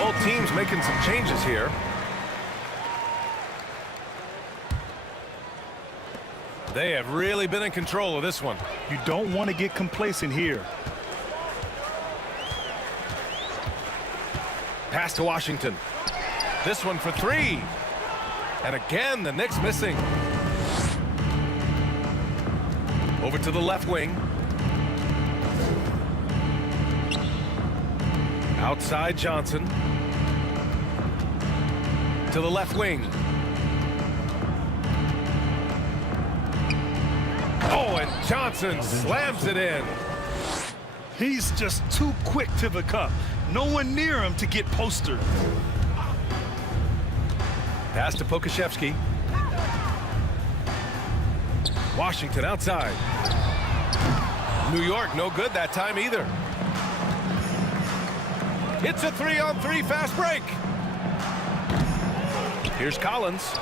Both teams making some changes here. They have really been in control of this one. You don't want to get complacent here. Pass to Washington. This one for three. And again, the Knicks missing. Over to the left wing. Outside Johnson. To the left wing. Oh, and Johnson slams it in. He's just too quick to the cup. No one near him to get postered. Pass to Pokashevsky. Washington outside. New York no good that time either. It's a 3-on-3 fast break. Here's Collins.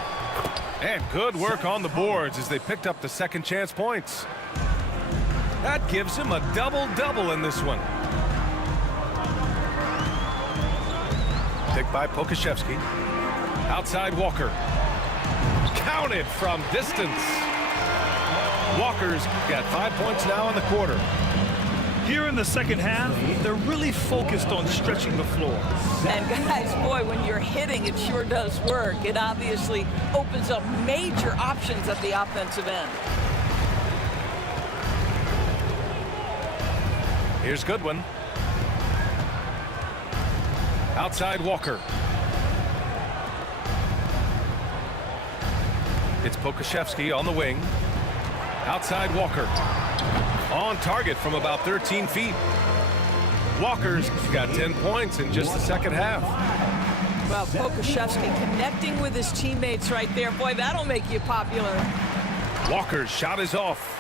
And good work on the boards as they picked up the second chance points. That gives him a double-double in this one. Picked by Pokashevsky. Outside Walker. Counted from distance. Walker's got 5 points now in the quarter. Here in the second half, they're really focused on stretching the floor. And guys, boy, when you're hitting, it sure does work. It obviously opens up major options at the offensive end. Here's Goodwin. Outside Walker. It's Pokashevsky on the wing. Outside Walker. On target from about 13 feet. Walker's got 10 points in just the second half. Well, Pokashevsky connecting with his teammates right there. Boy, that'll make you popular. Walker's shot is off.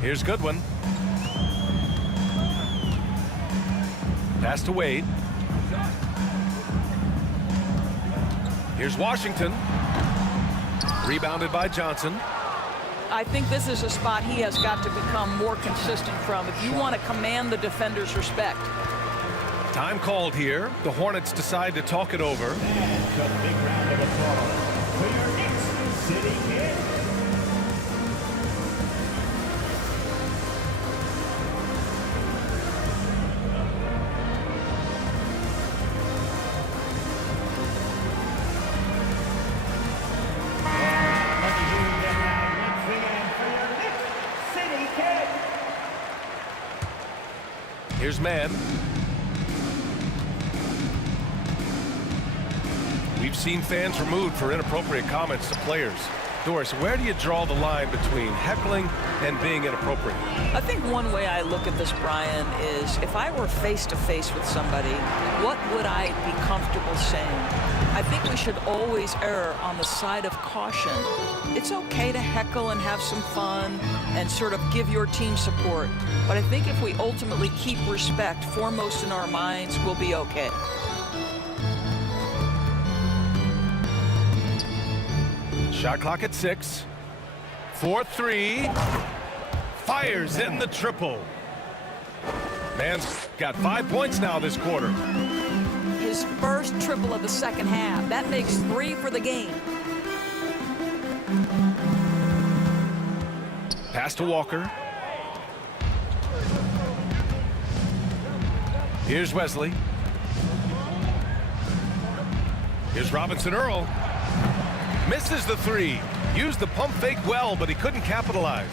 Here's Goodwin. Pass to Wade. Here's Washington. Rebounded by Johnson. I think this is a spot he has got to become more consistent from if you want to command the defender's respect. Time called here. The Hornets decide to talk it over. And a big round of applause for your Knicks City Kid. Here's Mann. We've seen fans removed for inappropriate comments to players. Doris, where do you draw the line between heckling and being inappropriate? I think one way I look at this, Brian, is if I were face-to-face with somebody, what would I be comfortable saying? I think we should always err on the side of caution. It's okay to heckle and have some fun and sort of give your team support. But I think if we ultimately keep respect foremost in our minds, we'll be okay. Shot clock at 6. 4-3. Fires in the triple. Mann's got 5 points now this quarter. His first triple of the second half. That makes 3 for the game. Pass to Walker. Here's Wesley. Here's Robinson Earl. Misses the 3. Used the pump fake well, but he couldn't capitalize.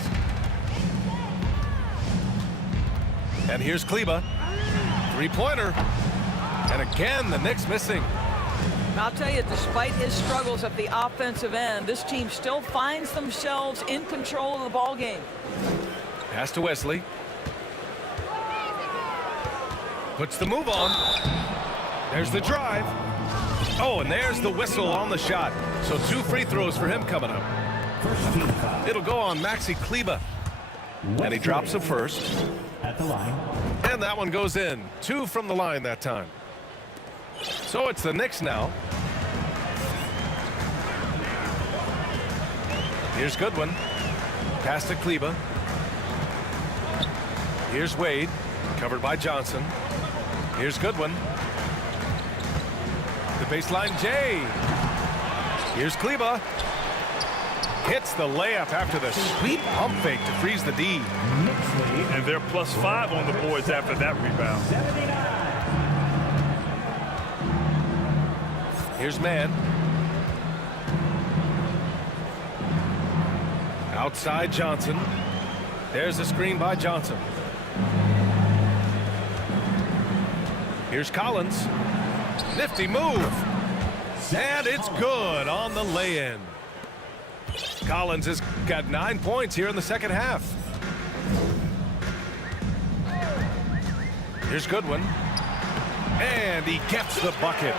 And here's Kleba. Three-pointer. And again, the Knicks missing. I'll tell you, despite his struggles at the offensive end, this team still finds themselves in control of the ball game. Pass to Wesley. Puts the move on. There's the drive. Oh, and there's the whistle on the shot. So 2 free throws for him coming up. First team foul. It'll go on Maxi Kleba. And he drops the first. At the line. And that one goes in. 2 from the line that time. So it's the Knicks now. Here's Goodwin. Pass to Kleba. Here's Wade. Covered by Johnson. Here's Goodwin. The baseline J. Here's Kleba. Hits the layup after the sweep pump fake to freeze the D. And they're +5 on the boards after that rebound. Here's Mann. Outside Johnson. There's a screen by Johnson. Here's Collins. Nifty move. And it's good on the lay-in. Collins has got 9 points here in the second half. Here's Goodwin. And he gets the bucket.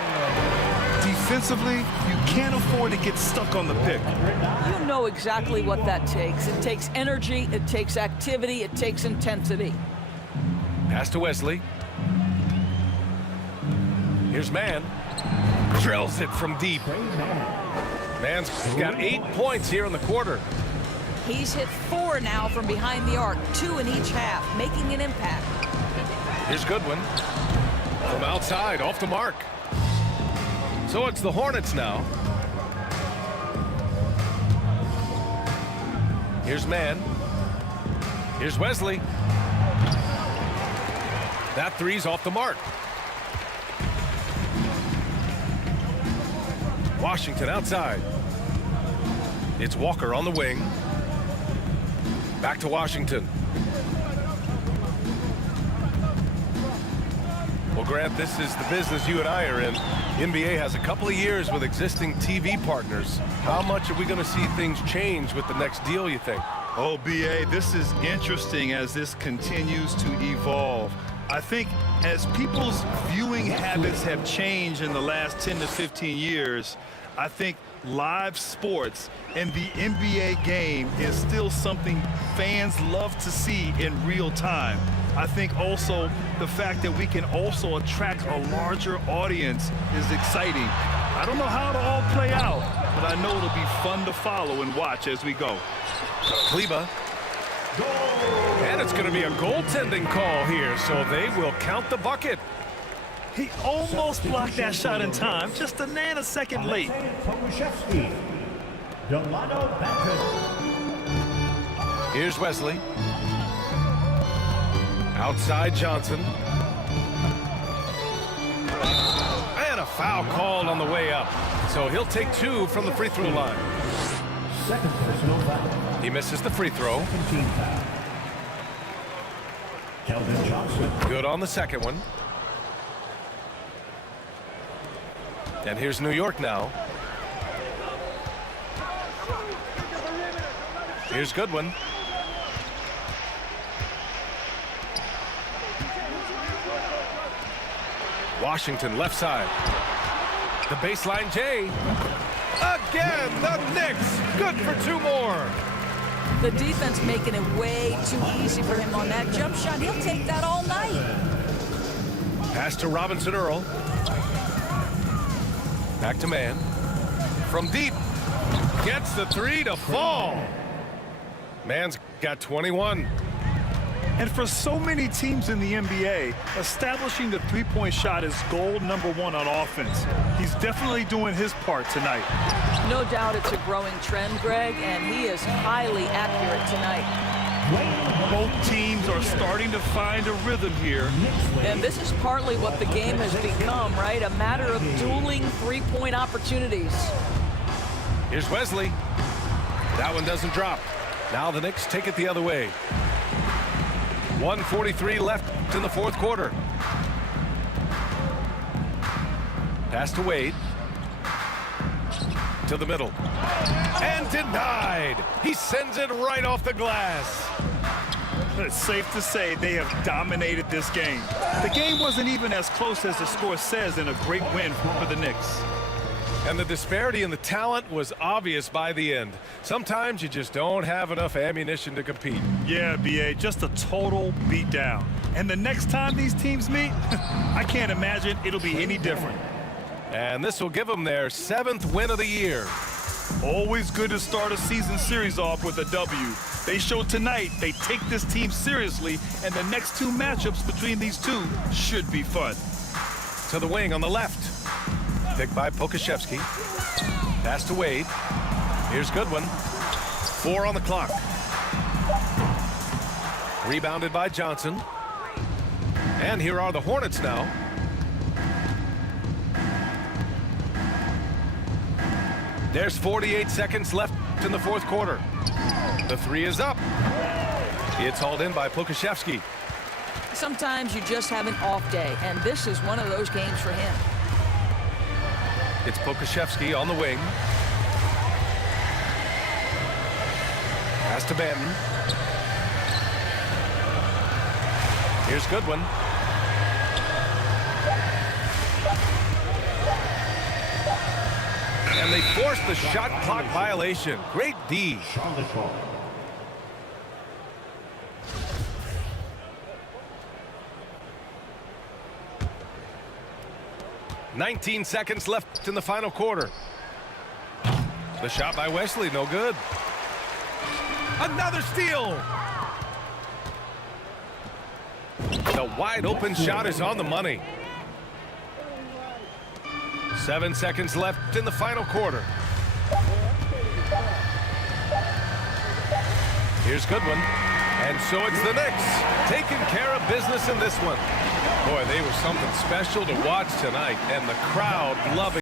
Defensively, you can't afford to get stuck on the pick. You know exactly what that takes. It takes energy, it takes activity, it takes intensity. Pass to Wesley. Here's Mann. Drills it from deep. Mann's got 8 points here in the quarter. He's hit 4 now from behind the arc, 2 in each half, making an impact. Here's Goodwin. From outside, off the mark. So it's the Hornets now. Here's Mann. Here's Wesley. That three's off the mark. Washington outside. It's Walker on the wing. Back to Washington. Well, Grant, this is the business you and I are in. The NBA has a couple of years with existing TV partners. How much are we going to see things change with the next deal, you think? Oh, BA, this is interesting as this continues to evolve. I think as people's viewing habits have changed in the last 10 to 15 years, I think live sports and the NBA game is still something fans love to see in real time. I think also the fact that we can also attract a larger audience is exciting. I don't know how it'll all play out, but I know it'll be fun to follow and watch as we go. Kleba. And it's going to be a goaltending call here, so they will count the bucket. He almost blocked that shot in time, just a nanosecond late. Here's Wesley. Outside Johnson. And a foul called on the way up. So he'll take 2 from the free throw line. Second personal foul. He misses the free throw. Team foul. Keldon Johnson. Good on the second one. And here's New York now. Here's Goodwin. Washington left side. The baseline J. Again, the Knicks. Good for 2 more. The defense making it way too easy for him on that jump shot. He'll take that all night. Pass to Robinson Earl. Back to Mann. From deep. Gets the 3 to fall. Mann's got 21. And for so many teams in the NBA, establishing the three-point shot is goal number 1 on offense. He's definitely doing his part tonight. No doubt it's a growing trend, Greg, and he is highly accurate tonight. Both teams are starting to find a rhythm here. And this is partly what the game has become, right? A matter of dueling three-point opportunities. Here's Wesley. That one doesn't drop. Now the Knicks take it the other way. 1:43 left in the fourth quarter. Pass to Wade. To the middle. And denied. He sends it right off the glass. It's safe to say they have dominated this game. The game wasn't even as close as the score says in a great win for the Knicks. And the disparity in the talent was obvious by the end. Sometimes you just don't have enough ammunition to compete. Yeah, BA, just a total beatdown. And the next time these teams meet, I can't imagine it'll be any different. And this will give them their 7th win of the year. Always good to start a season series off with a W. They showed tonight they take this team seriously, and the next two matchups between these two should be fun. To the wing on the left. Picked by Pokashevsky. Pass to Wade. Here's Goodwin. 4 on the clock. Rebounded by Johnson. And here are the Hornets now. There's 48 seconds left in the fourth quarter. The three is up. It's hauled in by Pokashevsky. Sometimes you just have an off day, and this is one of those games for him. It's Pokashevsky on the wing. Pass to Banton. Here's Goodwin. And they force the shot clock violation. Great D. 19 seconds left in the final quarter. The shot by Wesley, no good. Another steal. The wide open shot is on the money. 7 seconds left in the final quarter. Here's Goodwin. And so it's the Knicks taking care of business in this one. Boy, they were something special to watch tonight, and the crowd loving